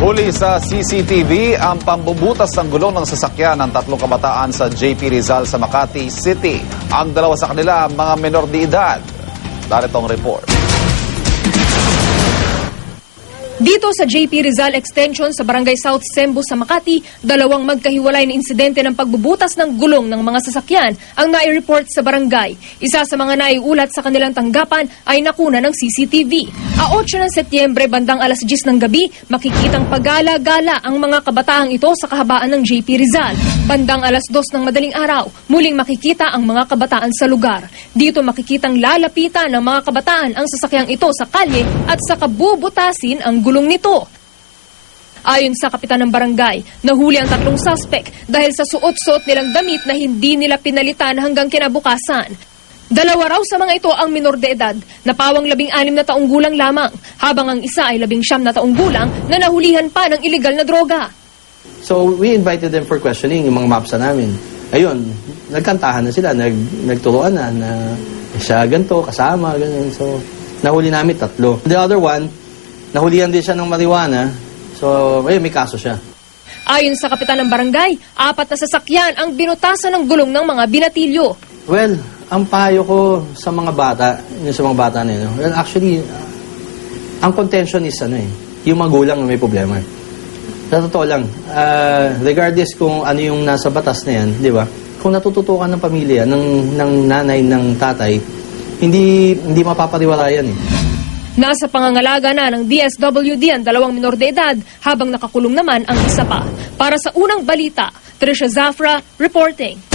Huli sa CCTV ang pambubutas ng gulong ng sasakyan ng tatlong kabataan sa JP Rizal sa Makati City. Ang dalawa sa kanila mga menor de edad. Darito ang report. Dito sa JP Rizal Extension sa Barangay South Sembo sa Makati, dalawang magkahiwalay na insidente ng pagbubutas ng gulong ng mga sasakyan ang nai-report sa barangay. Isa sa mga naiulat sa kanilang tanggapan ay nakuna ng CCTV. A 8 ng Setyembre bandang alas 10 ng gabi, makikitang pagala-gala ang mga kabataang ito sa kahabaan ng JP Rizal. Bandang alas 2 ng madaling araw, muling makikita ang mga kabataan sa lugar. Dito makikitang lalapitan ng mga kabataan ang sasakyang ito sa kalye at sa kabubutasin ang gulong nito. Ayon sa kapitan ng barangay, nahuli ang tatlong suspect dahil sa suot-suot nilang damit na hindi nila pinalitan hanggang kinabukasan. Dalawa raw sa mga ito ang minor de edad na pawang labing anim na taong gulang lamang, habang ang isa ay labing siyam na taong gulang na nahulihan pa ng iligal na droga. So, we invited them for questioning, yung mga mapsa namin. Ayun, nagkantahan na sila, nag, nagturuan na, na siya ganito, kasama, ganyan. So, nahuli namin tatlo. The other one, nahulihan din siya ng marijuana. So, ayun, may kaso siya. Ayon sa kapitan ng barangay, apat na sasakyan ang binutasan ng gulong ng mga binatilyo. Well, ang payo ko sa mga bata, yung sa mga bata na yun, well, actually, ang contention is ano eh, yung magulang na may problema. Sa totoo lang, uh, regardless kung ano yung nasa batas na yan, di ba? Kung natututukan ng pamilya, ng, ng nanay, ng tatay, hindi hindi mapapariwala yan eh. Nasa pangangalaga na ng DSWD ang dalawang minor de edad habang nakakulong naman ang isa pa. Para sa unang balita, Trisha Zafra reporting.